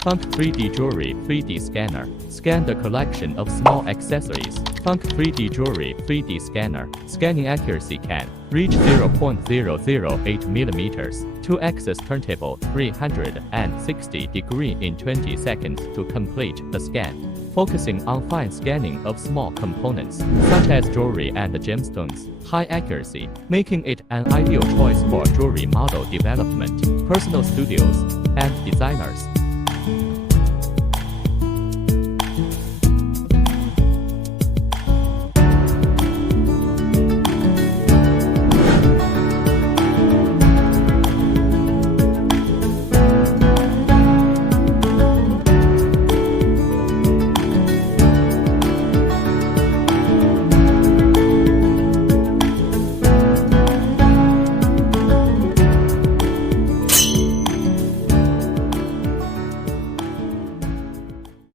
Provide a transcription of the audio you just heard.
Thunk3D Jewelry 3D Scanner. Scan the collection of small accessories. Thunk3D Jewelry 3D Scanner. Scanning accuracy can reach 0.008 millimeters. 2-axis turntable 360 degree in 20 seconds to complete the scan. Focusing on fine scanning of small components, such as jewelry and gemstones. High accuracy, making it an ideal choice for jewelry model development, personal studios, and designers.